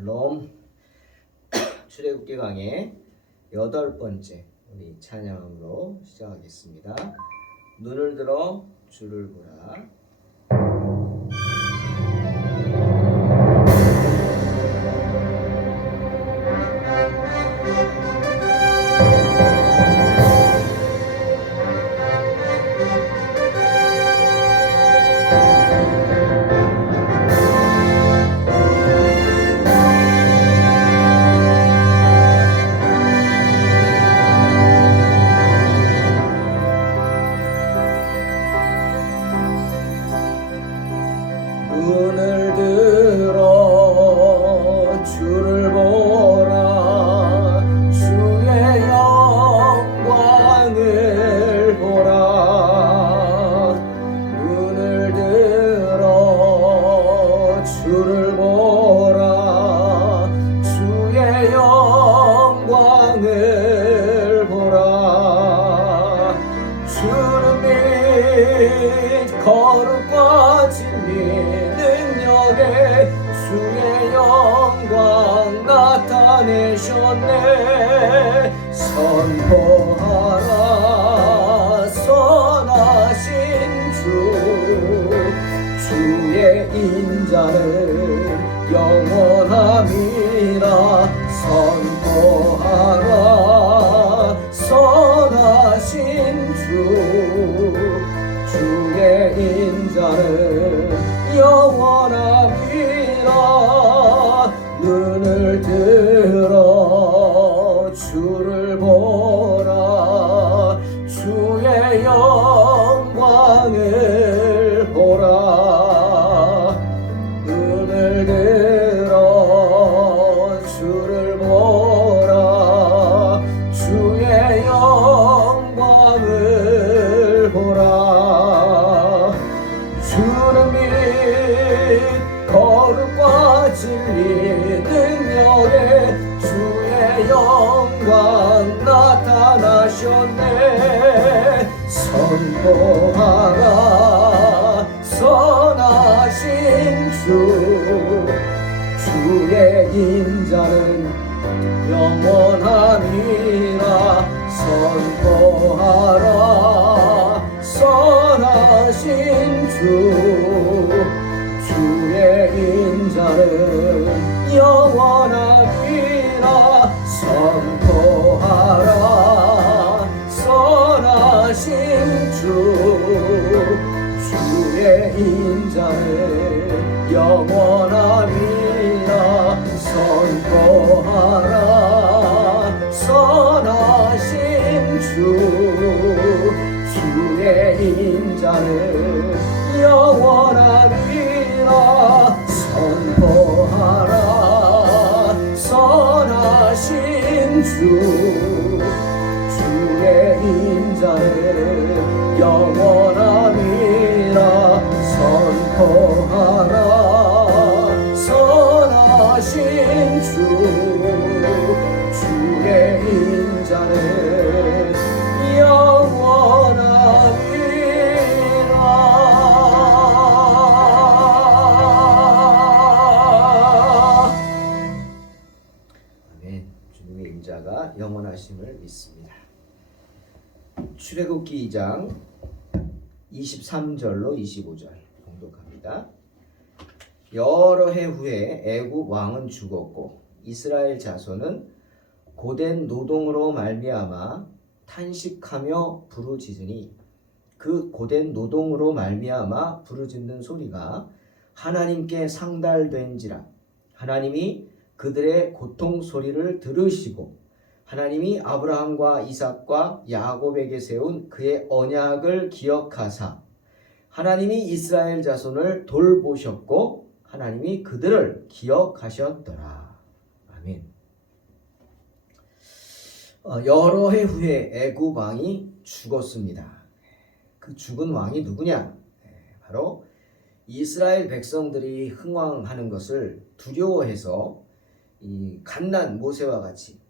샬롬. 출애굽기 강의 8번째 우리 찬양으로 시작하겠습니다. 눈을 들어 주를 보라. 눈을 들어 주를 보라. 주의 영광을 보라. 눈을 들어 주를 보라. 주의 영광을 보라. 주를 및 거룩과 진리 주의 영광 나타내셨네. 선포하라 선하신 주. 주의 인자는 영원함이라. 선포하라 선하신 주. 주의 인자는 영원함이라. 눈을 들어 주를 보라. 주의 영광을 보라. 눈을 들어 주를 보라. 주의 영광을 보라. 주는 및 거룩과 진리 능력에 주의 영광 나타나셨네. 선포하라 선하신 주. 주의 인자는 영원함이라. 선포하라 선하신 주. 주의 인자는 영원함이라. 선포하라 선하신 주. 주의 인자는 영원함이라. 선포하라 선하신 주. 주의 인자는 영원함이라. 선포하라 선하신 주. 주의 인자는 영원함이라. 선포하라 선하신 주. 주의 인자는 영원함이라. 아멘. 주님의 인자가 영원하심을 믿습니다. 출애굽기 2장 23절로 25절 봉독합니다. 여러 해 후에 애굽 왕은 죽었고 이스라엘 자손은 고된 노동으로 말미암아 탄식하며 부르짖으니 그 고된 노동으로 말미암아 부르짖는 소리가 하나님께 상달된지라. 하나님이 그들의 고통 소리를 들으시고 하나님이 아브라함과 이삭과 야곱에게 세운 그의 언약을 기억하사 하나님이 이스라엘 자손을 돌보셨고 하나님이 그들을 기억하셨더라. 아멘. 여러 해 후에 애굽 왕이 죽었습니다. 그 죽은 왕이 누구냐? 바로 이스라엘 백성들이 흥왕하는 것을 두려워해서 이 갓난 모세와 같이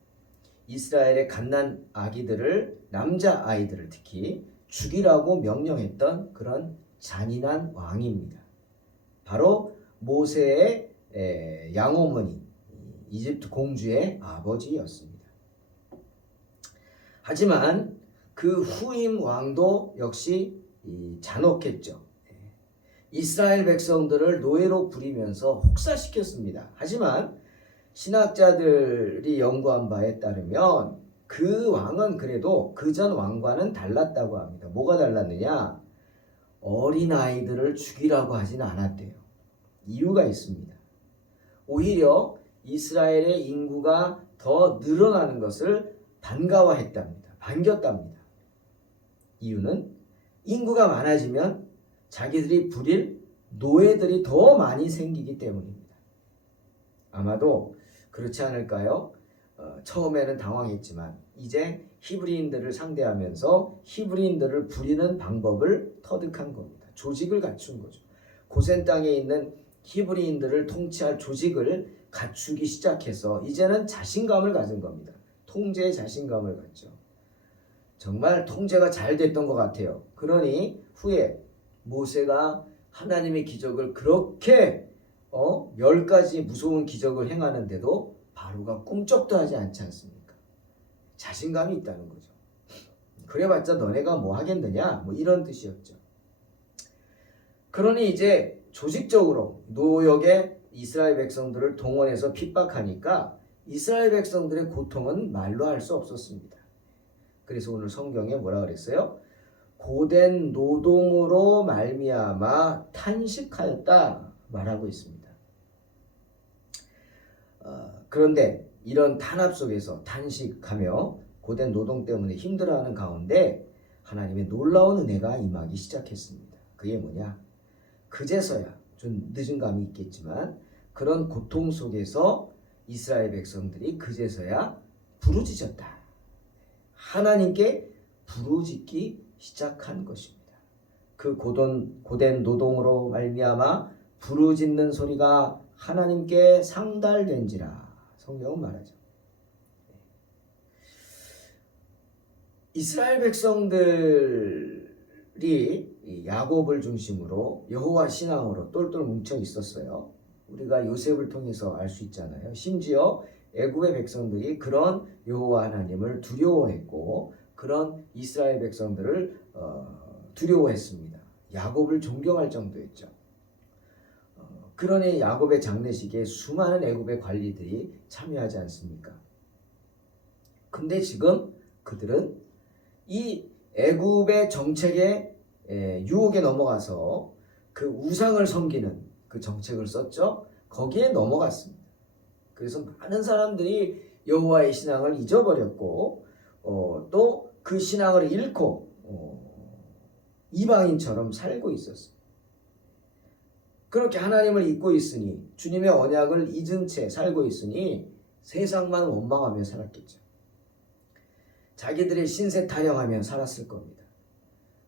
이스라엘의 갓난 아기들을, 남자 아이들을 특히 죽이라고 명령했던 그런 잔인한 왕입니다. 바로 모세의 양어머니 이집트 공주의 아버지였습니다. 하지만 그 후임 왕도 역시 잔혹했죠. 이스라엘 백성들을 노예로 부리면서 혹사시켰습니다. 하지만 신학자들이 연구한 바에 따르면 그 왕은 그래도 그전 왕과는 달랐다고 합니다. 뭐가 달랐느냐? 어린아이들을 죽이라고 하진 않았대요. 이유가 있습니다. 오히려 이스라엘의 인구가 더 늘어나는 것을 반가워했답니다. 반겼답니다. 이유는 인구가 많아지면 자기들이 부릴 노예들이 더 많이 생기기 때문입니다. 아마도 그렇지 않을까요? 처음에는 당황했지만 이제 히브리인들을 상대하면서 히브리인들을 부리는 방법을 터득한 겁니다. 조직을 갖춘 거죠. 고센 땅에 있는 히브리인들을 통치할 조직을 갖추기 시작해서 이제는 자신감을 가진 겁니다. 통제의 자신감을 갖죠. 정말 통제가 잘 됐던 것 같아요. 그러니 후에 모세가 하나님의 기적을 그렇게 10가지 무서운 기적을 행하는데도 바로가 꿈쩍도 하지 않지 않습니까? 자신감이 있다는 거죠. 그래봤자 너네가 뭐 하겠느냐? 뭐 이런 뜻이었죠. 그러니 이제 조직적으로 노역의 이스라엘 백성들을 동원해서 핍박하니까 이스라엘 백성들의 고통은 말로 할 수 없었습니다. 그래서 오늘 성경에 뭐라 그랬어요? 고된 노동으로 말미암아 탄식하였다 말하고 있습니다. 그런데 이런 탄압 속에서 탄식하며 고된 노동 때문에 힘들어하는 가운데 하나님의 놀라운 은혜가 임하기 시작했습니다. 그게 뭐냐? 그제서야 좀 늦은 감이 있겠지만 그런 고통 속에서 이스라엘 백성들이 그제서야 부르짖었다. 하나님께 부르짖기 시작한 것입니다. 그 고된 노동으로 말미암아 부르짖는 소리가 하나님께 상달된지라 성경은 말하죠. 이스라엘 백성들이 야곱을 중심으로 여호와 신앙으로 똘똘 뭉쳐 있었어요. 우리가 요셉을 통해서 알 수 있잖아요. 심지어 애굽의 백성들이 그런 여호와 하나님을 두려워했고 그런 이스라엘 백성들을 두려워했습니다. 야곱을 존경할 정도였죠. 그러니 야곱의 장례식에 수많은 애굽의 관리들이 참여하지 않습니까? 근데 지금 그들은 이 애굽의 정책의 유혹에 넘어가서 그 우상을 섬기는 그 정책을 썼죠. 거기에 넘어갔습니다. 그래서 많은 사람들이 여호와의 신앙을 잊어버렸고 또 그 신앙을 잃고 이방인처럼 살고 있었어요. 그렇게 하나님을 잊고 있으니 주님의 언약을 잊은 채 살고 있으니 세상만 원망하며 살았겠죠. 자기들의 신세 타령하며 살았을 겁니다.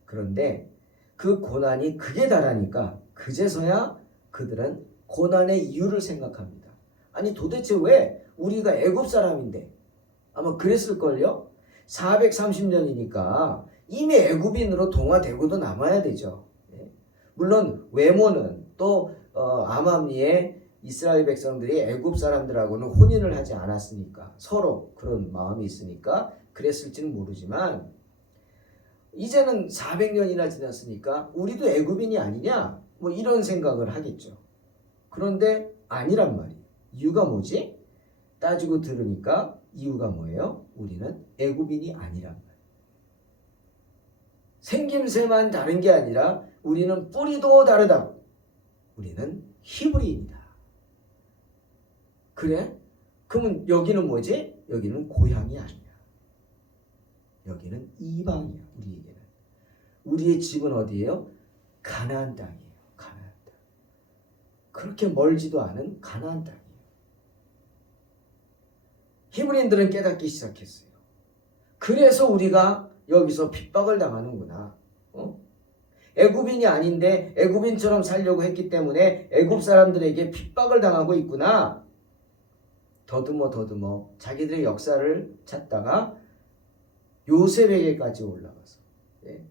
그런데 그 고난이 극에 달하니까 그제서야 그들은 고난의 이유를 생각합니다. 아니 도대체 왜 우리가 애굽 사람인데 아마 그랬을걸요. 430년이니까 이미 애굽인으로 동화되고도 남아야 되죠. 물론 외모는 또 암암리에 이스라엘 백성들이 애굽 사람들하고는 혼인을 하지 않았으니까 서로 그런 마음이 있으니까 그랬을지는 모르지만 이제는 400년이나 지났으니까 우리도 애굽인이 아니냐 뭐 이런 생각을 하겠죠. 그런데 아니란 말이에요. 이유가 뭐지? 따지고 들으니까 이유가 뭐예요? 우리는 애굽인이 아니란 말이에요. 생김새만 다른 게 아니라 우리는 뿌리도 다르다. 우리는 히브리인이다. 그래? 그러면 여기는 뭐지? 여기는 고향이 아니야. 여기는 이방이야. 우리에게는. 우리의 집은 어디예요? 가나안 땅이에요. 가나안 땅. 그렇게 멀지도 않은 가나안 땅이에요. 히브리인들은 깨닫기 시작했어요. 그래서 우리가 여기서 핍박을 당하는구나. 애굽인이 아닌데 애굽인처럼 살려고 했기 때문에 애굽 사람들에게 핍박을 당하고 있구나. 더듬어 자기들의 역사를 찾다가 요셉에게까지 올라가서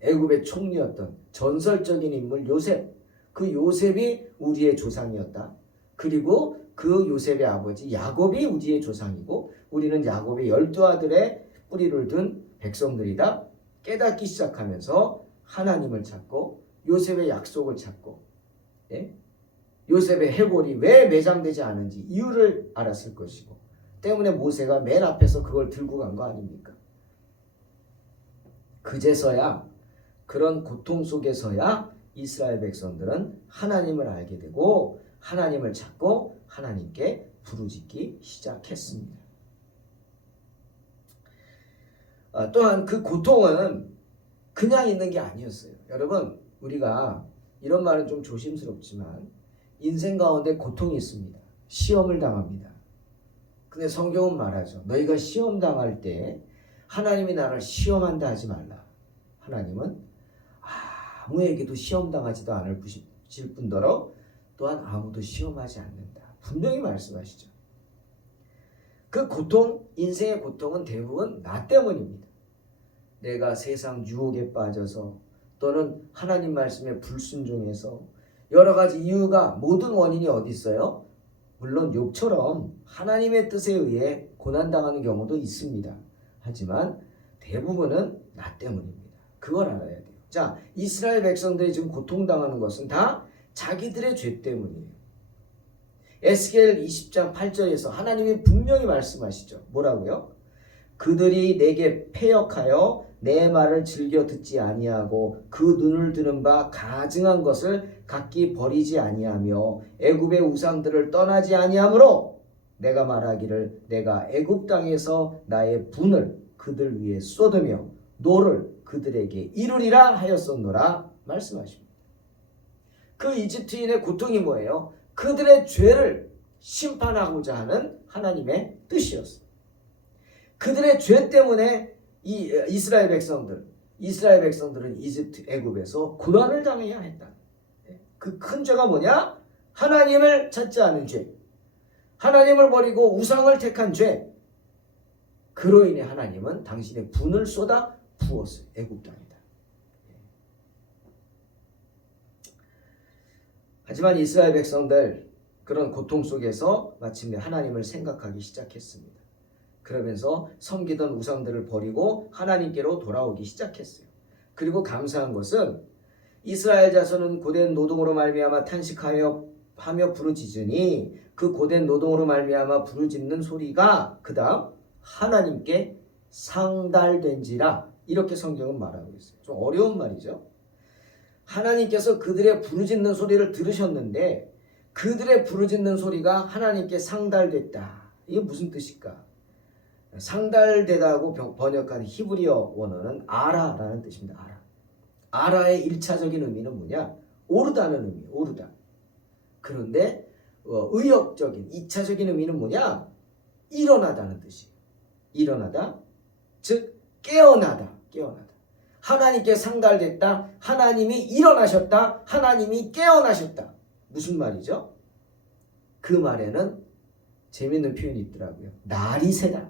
애굽의 총리였던 전설적인 인물 요셉. 그 요셉이 우리의 조상이었다. 그리고 그 요셉의 아버지 야곱이 우리의 조상이고 우리는 야곱의 12아들의 뿌리를 둔 백성들이다 깨닫기 시작하면서 하나님을 찾고 요셉의 약속을 찾고 예? 요셉의 해골이 왜 매장되지 않은지 이유를 알았을 것이고 때문에 모세가 맨 앞에서 그걸 들고 간 거 아닙니까? 그제서야 그런 고통 속에서야 이스라엘 백성들은 하나님을 알게 되고 하나님을 찾고 하나님께 부르짖기 시작했습니다. 또한 그 고통은 그냥 있는 게 아니었어요. 여러분 우리가 이런 말은 좀 조심스럽지만 인생 가운데 고통이 있습니다. 시험을 당합니다. 근데 성경은 말하죠. 너희가 시험 당할 때 하나님이 나를 시험한다 하지 말라. 하나님은 아무에게도 시험 당하지도 않을 뿐더러 또한 아무도 시험하지 않는다. 분명히 말씀하시죠. 그 고통, 인생의 고통은 대부분 나 때문입니다. 내가 세상 유혹에 빠져서 또는 하나님 말씀에 불순종해서 여러 가지 이유가 모든 원인이 어디 있어요? 물론 욥처럼 하나님의 뜻에 의해 고난당하는 경우도 있습니다. 하지만 대부분은 나 때문입니다. 그걸 알아야 돼요. 자, 이스라엘 백성들이 지금 고통당하는 것은 다 자기들의 죄 때문이에요. 에스겔 20장 8절에서 하나님이 분명히 말씀하시죠. 뭐라고요? 그들이 내게 패역하여 내 말을 즐겨 듣지 아니하고 그 눈을 드는 바 가증한 것을 각기 버리지 아니하며 애굽의 우상들을 떠나지 아니하므로 내가 말하기를 내가 애굽 땅에서 나의 분을 그들 위에 쏟으며 노를 그들에게 이루리라 하였었노라 말씀하십니다. 그 이집트인의 고통이 뭐예요? 그들의 죄를 심판하고자 하는 하나님의 뜻이었어요. 그들의 죄 때문에 이 이스라엘 백성들은 이집트 애굽에서 고난을 당해야 했다. 그 큰 죄가 뭐냐? 하나님을 찾지 않은 죄, 하나님을 버리고 우상을 택한 죄. 그로 인해 하나님은 당신의 분을 쏟아 부었어요. 애굽 땅에다. 하지만 이스라엘 백성들 그런 고통 속에서 마침내 하나님을 생각하기 시작했습니다. 그러면서 섬기던 우상들을 버리고 하나님께로 돌아오기 시작했어요. 그리고 감사한 것은 이스라엘 자손은 고된 노동으로 말미암아 탄식하여 부르짖으니 그 고된 노동으로 말미암아 부르짖는 소리가 그 다음 하나님께 상달된지라 이렇게 성경은 말하고 있어요. 좀 어려운 말이죠. 하나님께서 그들의 부르짖는 소리를 들으셨는데 그들의 부르짖는 소리가 하나님께 상달됐다. 이게 무슨 뜻일까? 상달되다고 번역한 히브리어 원어는 아라라는 뜻입니다. 아라의 1차적인 의미는 뭐냐? 오르다는 의미예요. 오르다. 그런데 의역적인 2차적인 의미는 뭐냐? 일어나다는 뜻이에요. 일어나다, 즉 깨어나다. 하나님께 상달됐다. 하나님이 일어나셨다. 하나님이 깨어나셨다. 무슨 말이죠? 그 말에는 재밌는 표현이 있더라고요. 날이 새다.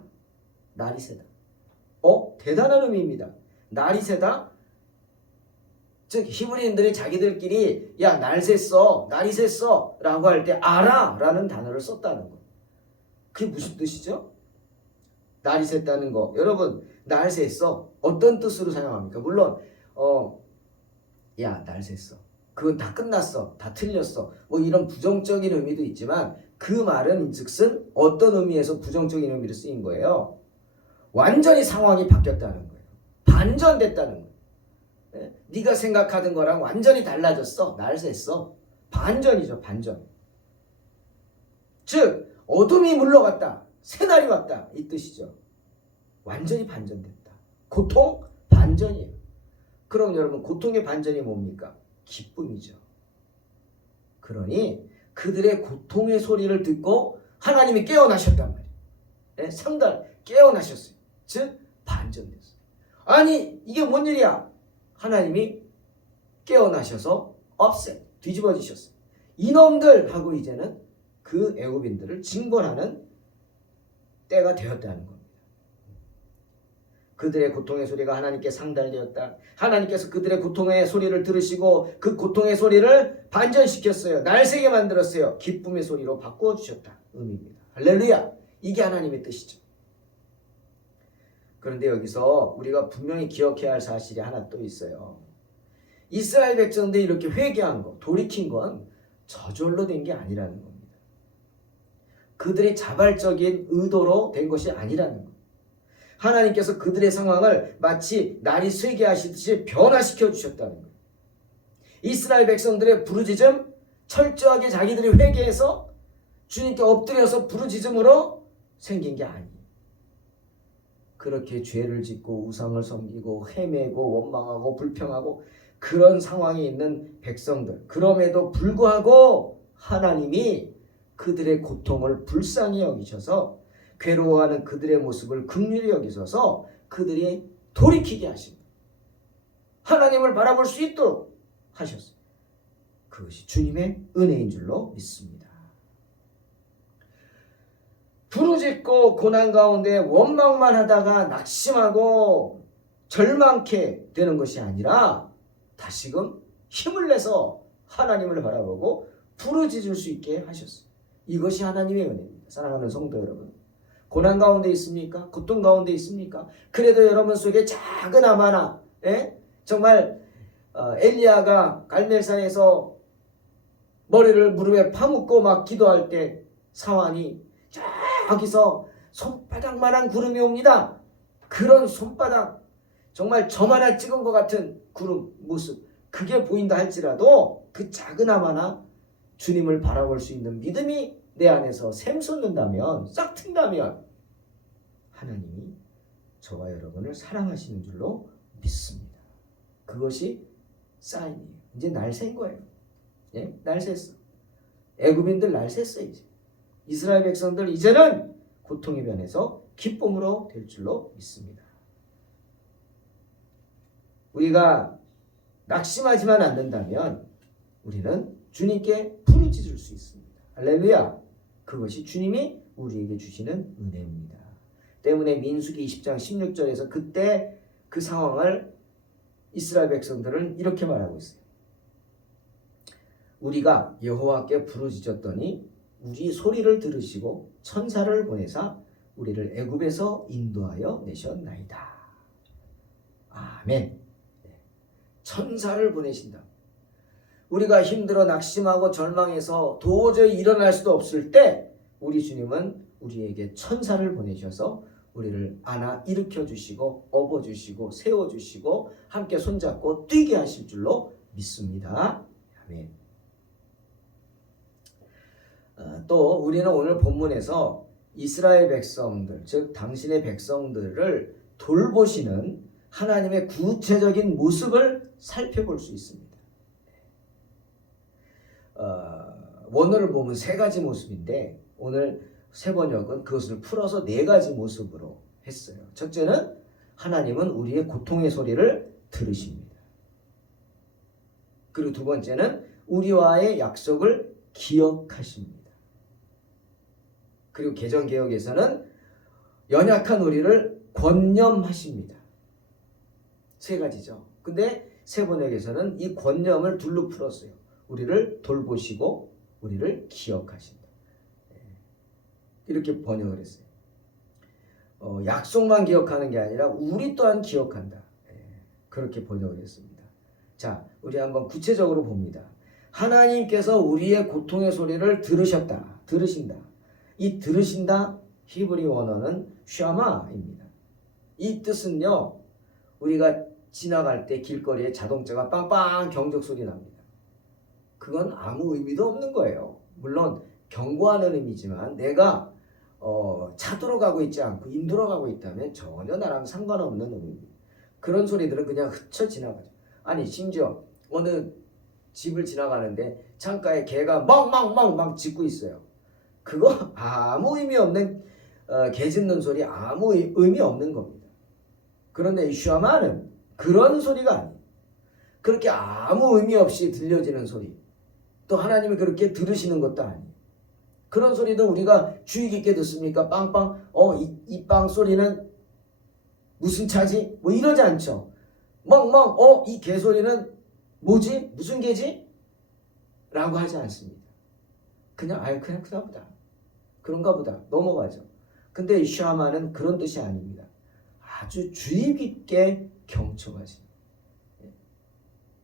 대단한 의미입니다. 날이 새다. 즉 히브리인들이 자기들끼리 야, 날이 샜어 라고 할 때 아라라는 단어를 썼다는 거. 그게 무슨 뜻이죠? 날이 샜다는 거. 여러분, 날 샜어. 어떤 뜻으로 사용합니까? 물론 야, 날 샜어. 그건 다 끝났어. 다 틀렸어. 뭐 이런 부정적인 의미도 있지만 그 말은 즉슨 어떤 의미에서 부정적인 의미로 쓰인 거예요? 완전히 상황이 바뀌었다는 거예요. 반전됐다는 거예요. 네가 생각하던 거랑 완전히 달라졌어. 날 샜어. 반전이죠. 반전. 즉 어둠이 물러갔다. 새날이 왔다. 이 뜻이죠. 완전히 반전됐다. 고통? 반전이에요. 그럼 여러분 고통의 반전이 뭡니까? 기쁨이죠. 그러니 그들의 고통의 소리를 듣고 하나님이 깨어나셨단 말이에요. 상달 깨어나셨어요. 즉 반전됐어요. 아니 이게 뭔 일이야? 하나님이 깨어나셔서 뒤집어지셨어요. 이놈들 하고 이제는 그 애굽인들을 징벌하는 때가 되었다는 겁니다. 그들의 고통의 소리가 하나님께 상달되었다. 하나님께서 그들의 고통의 소리를 들으시고 그 고통의 소리를 반전시켰어요. 날새게 만들었어요. 기쁨의 소리로 바꾸어 주셨다. 의미입니다. 할렐루야. 이게 하나님의 뜻이죠. 그런데 여기서 우리가 분명히 기억해야 할 사실이 하나 또 있어요. 이스라엘 백성들이 이렇게 회개한 거, 돌이킨 건 저절로 된 게 아니라는 겁니다. 그들의 자발적인 의도로 된 것이 아니라는 겁니다. 하나님께서 그들의 상황을 마치 날이 쇠게 하시듯이 변화시켜 주셨다는 거예요. 이스라엘 백성들의 부르짖음, 철저하게 자기들이 회개해서 주님께 엎드려서 부르짖음으로 생긴 게 아니에요. 그렇게 죄를 짓고 우상을 섬기고 헤매고 원망하고 불평하고 그런 상황에 있는 백성들, 그럼에도 불구하고 하나님이 그들의 고통을 불쌍히 여기셔서 괴로워하는 그들의 모습을 긍휼히 여기셔서 그들이 돌이키게 하십니다. 하나님을 바라볼 수 있도록 하셨어요. 그것이 주님의 은혜인 줄로 믿습니다. 부르짖고 고난 가운데 원망만 하다가 낙심하고 절망케 되는 것이 아니라 다시금 힘을 내서 하나님을 바라보고 부르짖을 수 있게 하셨어요. 이것이 하나님의 은혜입니다. 사랑하는 성도 여러분, 고난 가운데 있습니까? 고통 가운데 있습니까? 그래도 여러분 속에 작은아마나 정말 엘리야가 갈멜산에서 머리를 무릎에 파묻고 막 기도할 때 사환이 저기서 손바닥만한 구름이 옵니다. 그런 손바닥, 정말 점 하나 찍은 것 같은 구름 모습, 그게 보인다 할지라도 그 작은아마나 주님을 바라볼 수 있는 믿음이 내 안에서 샘솟는다면, 싹 튼다면 하나님이 저와 여러분을 사랑하시는 줄로 믿습니다. 그것이 사인이에요. 이제 날 샌 거예요. 예? 날 샜어. 애굽인들 날 샜어. 이제 이스라엘 백성들 이제는 고통이 변해서 기쁨으로 될 줄로 믿습니다. 우리가 낙심하지만 않는다면 우리는 주님께 부르짖을 수 있습니다. 할렐루야. 그것이 주님이 우리에게 주시는 은혜입니다. 때문에 민수기 20장 16절에서 그때 그 상황을 이스라엘 백성들은 이렇게 말하고 있어요. 우리가 여호와께 부르짖었더니 우리 소리를 들으시고 천사를 보내사 우리를 애굽에서 인도하여 내셨나이다. 아멘. 천사를 보내신다. 우리가 힘들어 낙심하고 절망해서 도저히 일어날 수도 없을 때 우리 주님은 우리에게 천사를 보내셔서 우리를 안아 일으켜 주시고 업어 주시고 세워 주시고 함께 손잡고 뛰게 하실 줄로 믿습니다. 아멘. 또 우리는 오늘 본문에서 이스라엘 백성들, 즉 당신의 백성들을 돌보시는 하나님의 구체적인 모습을 살펴볼 수 있습니다. 원어를 보면 세 가지 모습인데 오늘 세 번역은 그것을 풀어서 네 가지 모습으로 했어요. 첫째는 하나님은 우리의 고통의 소리를 들으십니다. 그리고 두 번째는 우리와의 약속을 기억하십니다. 그리고 개정개혁에서는 연약한 우리를 권념하십니다. 세 가지죠. 근데 세 번역에서는 이 권념을 둘로 풀었어요. 우리를 돌보시고 우리를 기억하신다. 이렇게 번역을 했어요. 약속만 기억하는 게 아니라 우리 또한 기억한다. 그렇게 번역을 했습니다. 자, 우리 한번 구체적으로 봅니다. 하나님께서 우리의 고통의 소리를 들으신다. 이 들으신다 히브리 원어는 샤마입니다. 이 뜻은요, 우리가 지나갈 때 길거리에 자동차가 빵빵 경적 소리 납니다. 그건 아무 의미도 없는 거예요. 물론 경고하는 의미지만 내가 차도로 가고 있지 않고 인도로 가고 있다면 전혀 나랑 상관없는 의미입니다. 그런 소리들은 그냥 스쳐 지나가죠. 아니 심지어 어느 집을 지나가는데 창가에 개가 막 짖고 있어요. 그거 아무 의미 없는 개 짖는 소리, 아무 의미 없는 겁니다. 그런데 이 샤마는 그런 소리가 아니에요. 그렇게 아무 의미 없이 들려지는 소리, 또 하나님이 그렇게 들으시는 것도 아니에요. 그런 소리도 우리가 주의 깊게 듣습니까? 빵빵, 이 빵 소리는 무슨 차지? 뭐 이러지 않죠. 이 개소리는 뭐지? 무슨 개지? 라고 하지 않습니다. 그냥 그나 보다. 그런가 보다. 넘어가죠. 근데 샤마는 그런 뜻이 아닙니다. 아주 주의 깊게 경청하십니다.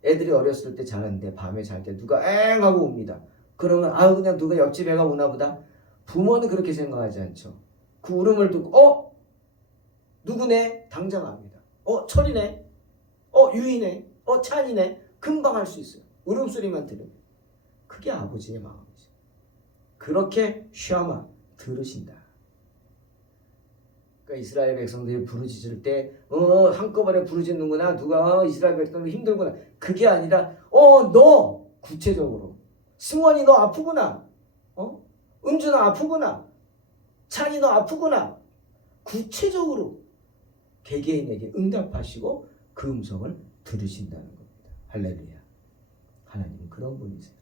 애들이 어렸을 때 자는데 밤에 잘 때 누가 엥 하고 옵니다. 그러면 그냥 누가 옆집 애가 오나 보다. 부모는 그렇게 생각하지 않죠. 그 울음을 듣고 누구네? 당장 압니다. 철이네. 유이네. 찬이네. 금방 할 수 있어요. 울음소리만 들으면. 그게 아버지의 마음이죠. 그렇게 샤마 들으신다. 그러니까 이스라엘 백성들이 부르짖을 때 한꺼번에 부르짖는구나. 누가 이스라엘 백성들 힘들구나. 그게 아니라 너 구체적으로 승원이 너 아프구나. 은준아 아프구나. 찬이 너 아프구나. 구체적으로 개개인에게 응답하시고 그 음성을 들으신다는 겁니다. 할렐루야. 하나님은 그런 분이세요.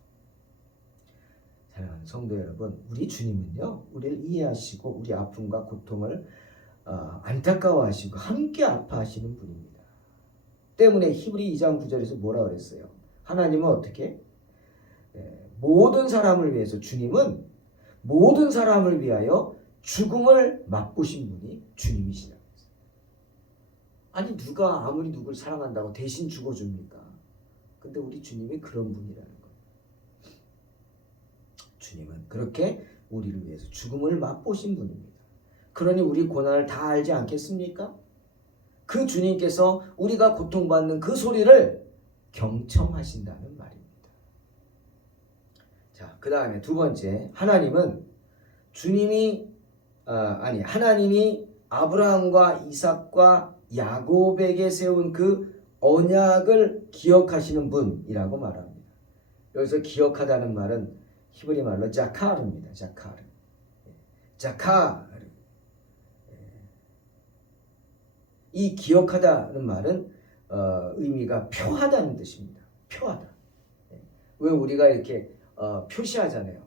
사랑하는 성도 여러분, 우리 주님은요, 우리를 이해하시고 우리 아픔과 고통을 안타까워하시고 함께 아파하시는 분입니다. 때문에 히브리 2장 9절에서 뭐라 그랬어요? 하나님은 어떻게? 모든 사람을 위해서 주님은 모든 사람을 위하여 죽음을 맛보신 분이 주님이시라고 했어요. 아니 누가 아무리 누굴 사랑한다고 대신 죽어줍니까? 근데 우리 주님이 그런 분이라는 거예요. 주님은 그렇게 우리를 위해서 죽음을 맛보신 분입니다. 그러니 우리 고난을 다 알지 않겠습니까? 그 주님께서 우리가 고통받는 그 소리를 경청하신다는 말입니다. 자, 그 다음에 두 번째, 하나님은 하나님이 아브라함과 이삭과 야곱에게 세운 그 언약을 기억하시는 분이라고 말합니다. 여기서 기억하다는 말은 히브리 말로 자카르입니다. 자카르. 이 기억하다는 말은 의미가 표하다는 뜻입니다. 표하다. 왜 우리가 이렇게 표시하잖아요.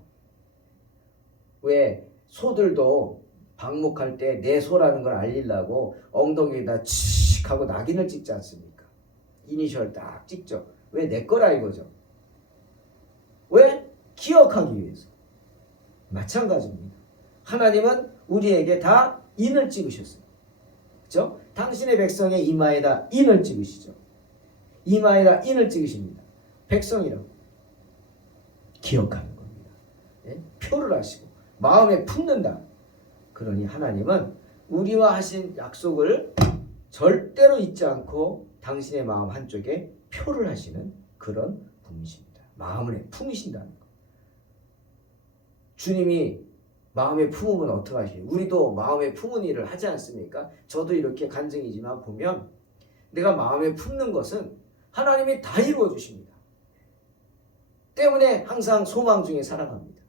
왜 소들도 방목할 때 내 소라는 걸 알리려고 엉덩이에다 칙 하고 낙인을 찍지 않습니까? 이니셜 딱 찍죠. 왜 내 거라 이거죠. 왜? 기억하기 위해서. 마찬가지입니다. 하나님은 우리에게 다 인을 찍으셨어요. 그렇죠? 당신의 백성의 이마에다 인을 찍으시죠. 이마에다 인을 찍으십니다. 백성이라고 기억하는 겁니다. 표를 하시고 마음에 품는다. 그러니 하나님은 우리와 하신 약속을 절대로 잊지 않고 당신의 마음 한쪽에 표를 하시는 그런 분이십니다. 마음을 품으신다는 것. 주님이 마음에 품으면 어떡하시요? 우리도 마음에 품은 일을 하지 않습니까? 저도 이렇게 간증이지만 보면 내가 마음에 품는 것은 하나님이 다 이루어 주십니다. 때문에 항상 소망 중에 살아갑니다.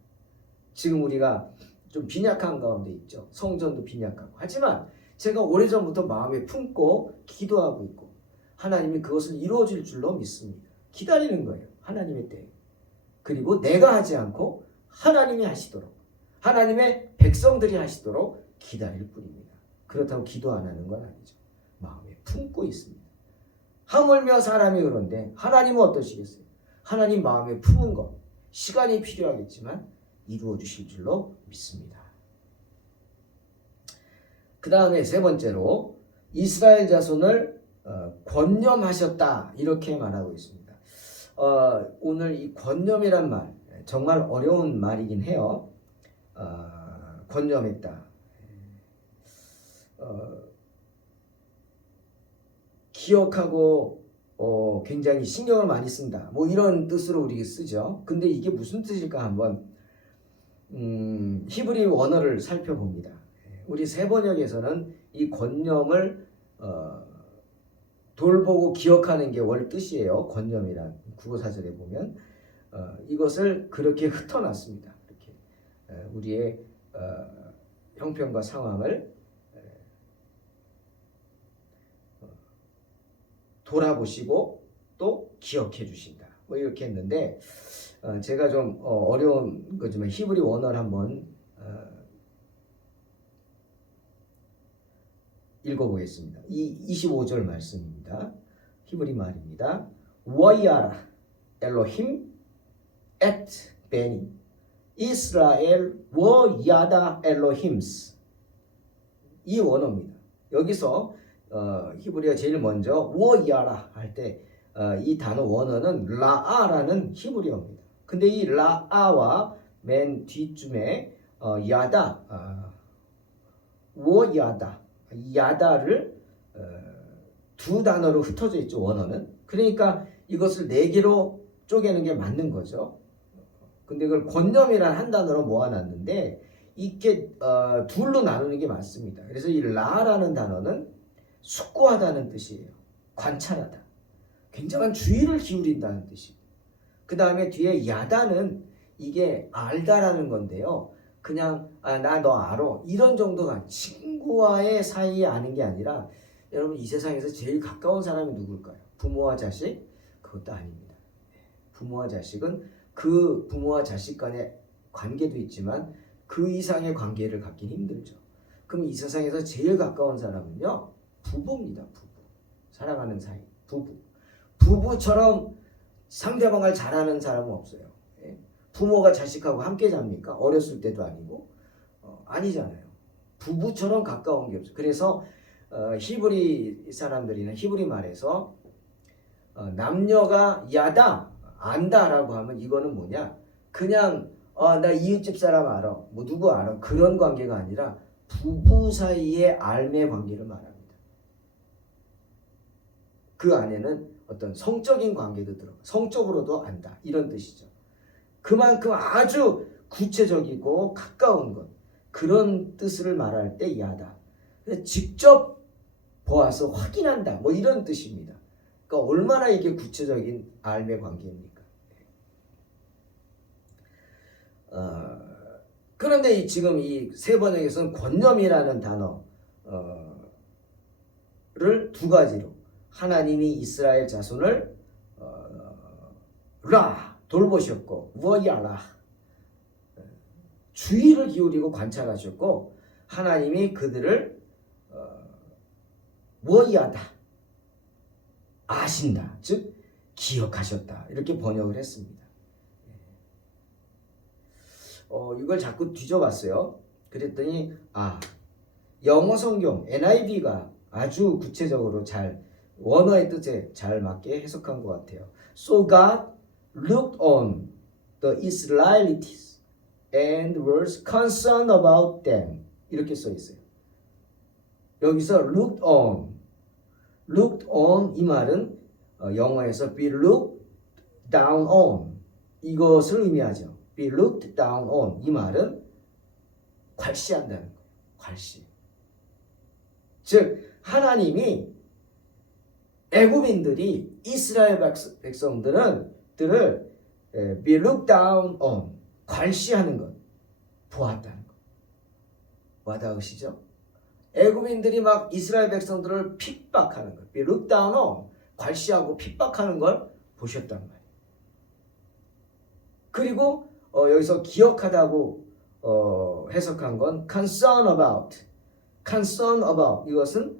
지금 우리가 좀 빈약한 가운데 있죠. 성전도 빈약하고. 하지만 제가 오래전부터 마음에 품고 기도하고 있고 하나님이 그것을 이루어 줄 줄로 믿습니다. 기다리는 거예요. 하나님의 때. 그리고 내가 하지 않고 하나님이 하시도록, 하나님의 백성들이 하시도록 기다릴 뿐입니다. 그렇다고 기도 안 하는 건 아니죠. 마음에 품고 있습니다. 하물며 사람이 그런데 하나님은 어떠시겠어요? 하나님 마음에 품은 것, 시간이 필요하겠지만 이루어 주실 줄로 믿습니다. 그 다음에 세 번째로 이스라엘 자손을 권념하셨다 이렇게 말하고 있습니다. 오늘 이 권념이란 말 정말 어려운 말이긴 해요. 권념했다. 기억하고 굉장히 신경을 많이 쓴다. 뭐 이런 뜻으로 우리가 쓰죠. 근데 이게 무슨 뜻일까 한번 히브리 원어를 살펴봅니다. 우리 세번역에서는 이 권념을 돌보고 기억하는 게 원 뜻이에요. 권념이란 국어사전에 보면 이것을 그렇게 흩어놨습니다. 이렇게 우리의 형편과 상황을 돌아보시고 또 기억해 주신다. 뭐 이렇게 했는데 제가 좀 어려운 거지만 히브리 원어를 한번 읽어보겠습니다. 이 25절 말씀입니다. 히브리 말입니다. 워야라 엘로힘 엣 베니 이스라엘 워야다 엘로힘스. 이 원어입니다. 여기서 히브리가 제일 먼저 워야라 할 때 이 단어 원어는 라아라는 히브리어입니다. 근데 이 라아와 맨 뒤쯤에 야다 워야다 야다를 두 단어로 흩어져 있죠. 원어는. 그러니까 이것을 네 개로 쪼개는 게 맞는 거죠. 근데 그걸 권념이란 한 단어로 모아놨는데 이렇게 둘로 나누는 게 맞습니다. 그래서 이 라라는 단어는 숙고하다는 뜻이에요. 관찰하다. 굉장한 주의를 기울인다는 뜻이에요. 그 다음에 뒤에 야다는 이게 알다라는 건데요. 그냥 나 너 알아 이런 정도가 친구와의 사이에 아는 게 아니라 여러분 이 세상에서 제일 가까운 사람이 누굴까요? 부모와 자식? 그것도 아닙니다. 부모와 자식은 그 부모와 자식 간의 관계도 있지만 그 이상의 관계를 갖긴 힘들죠. 그럼 이 세상에서 제일 가까운 사람은요 부부입니다. 부부. 살아가는 사이 부부. 부부처럼 상대방을 잘 아는 사람은 없어요. 부모가 자식하고 함께 잡니까? 어렸을 때도 아니고 아니잖아요. 부부처럼 가까운 게 없어요. 그래서 히브리 사람들이나 히브리 말에서 남녀가 야다 안다라고 하면 이거는 뭐냐? 그냥 나 이웃집 사람 알아, 뭐 누구 알아 그런 관계가 아니라 부부 사이의 알매 관계를 말합니다. 그 안에는 어떤 성적인 관계도 들어가, 성적으로도 안다 이런 뜻이죠. 그만큼 아주 구체적이고 가까운 것 그런 뜻을 말할 때 야다. 직접 보아서 확인한다 뭐 이런 뜻입니다. 그러니까 얼마나 이게 구체적인 알매 관계입니까? 그런데 지금 이 세 번역에서는 권념이라는 단어를 두 가지로 하나님이 이스라엘 자손을 돌보셨고 워야라 주의를 기울이고 관찰하셨고 하나님이 그들을 워야다 아신다 즉 기억하셨다 이렇게 번역을 했습니다. 이걸 자꾸 뒤져봤어요. 그랬더니 영어 성경 NIV가 아주 구체적으로 잘 원어의 뜻에 잘 맞게 해석한 것 같아요. So God looked on the Israelites and was concerned about them. 이렇게 써 있어요. 여기서 looked on 이 말은 영어에서 be looked down on 이것을 의미하죠. be looked down on 이 말은 괄시한다는 거예요. 괄시. 즉 하나님이 애굽인들이 이스라엘 백성들을 be looked down on 괄시하는 것 보았다는 것. 와닿으시죠? 애굽인들이 막 이스라엘 백성들을 핍박하는 것 be looked down on 괄시하고 핍박하는 걸 보셨단 말이에요. 그리고 여기서 기억하다고 해석한 건 concern about 이것은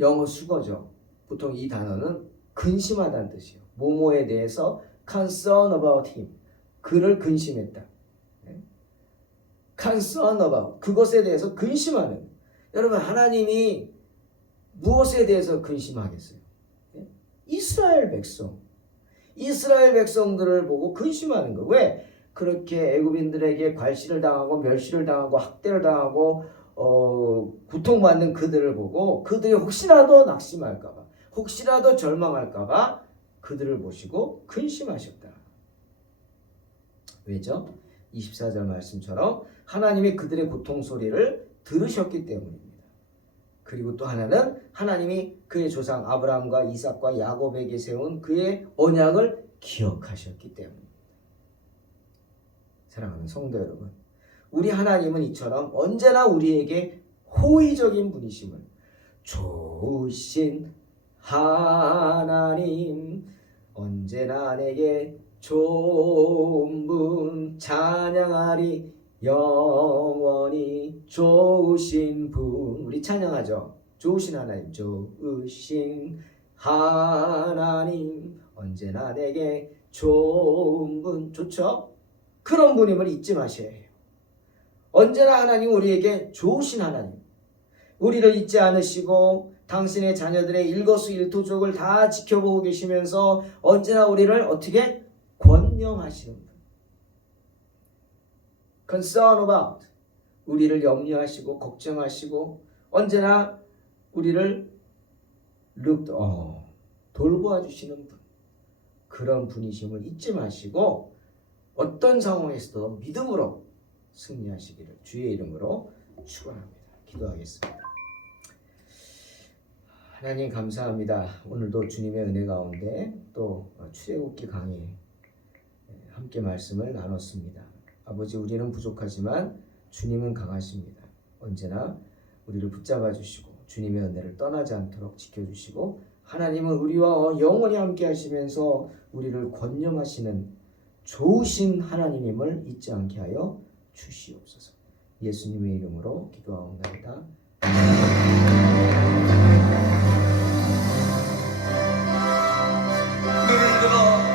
영어 수거죠. 보통 이 단어는 근심하다는 뜻이에요. 모모에 대해서 concern about him. 그를 근심했다. concern about 그것에 대해서 근심하는. 여러분 하나님이 무엇에 대해서 근심하겠어요? 이스라엘 백성들을 보고 근심하는 거. 왜? 그렇게 애굽인들에게 괄시를 당하고 멸시를 당하고 학대를 당하고 고통받는 그들을 보고 그들이 혹시라도 낙심할까봐 혹시라도 절망할까봐 그들을 보시고 근심하셨다. 왜죠? 24절 말씀처럼 하나님이 그들의 고통 소리를 들으셨기 때문입니다. 그리고 또 하나는 하나님이 그의 조상 아브라함과 이삭과 야곱에게 세운 그의 언약을 기억하셨기 때문입니다. 사랑하는 성도 여러분, 우리 하나님은 이처럼 언제나 우리에게 호의적인 분이심을 좋으신 하나님 언제나 내게 좋은 분 찬양하리 영원히 좋으신 분 우리 찬양하죠. 좋으신 하나님, 좋으신 하나님, 언제나 내게 좋은 분. 좋죠? 그런 분임을 잊지 마셔야 해요. 언제나 하나님 우리에게 좋으신 하나님, 우리를 잊지 않으시고 당신의 자녀들의 일거수일투족을 다 지켜보고 계시면서 언제나 우리를 어떻게 권념하시는 분. concern about, 우리를 염려하시고 걱정하시고 언제나 우리를 돌보아 주시는 분. 그런 분이심을 잊지 마시고 어떤 상황에서도 믿음으로 승리하시기를 주의 이름으로 축원합니다. 기도하겠습니다. 하나님 감사합니다. 오늘도 주님의 은혜 가운데 또 출애굽기 강의 함께 말씀을 나눴습니다. 아버지, 우리는 부족하지만 주님은 강하십니다. 언제나 우리를 붙잡아 주시고 주님의 은혜를 떠나지 않도록 지켜주시고 하나님은 우리와 영원히 함께 하시면서 우리를 권념하시는 좋으신 하나님임을 잊지 않게 하여 주시옵소서. 예수님의 이름으로 기도하옵나이다. 눈을 들어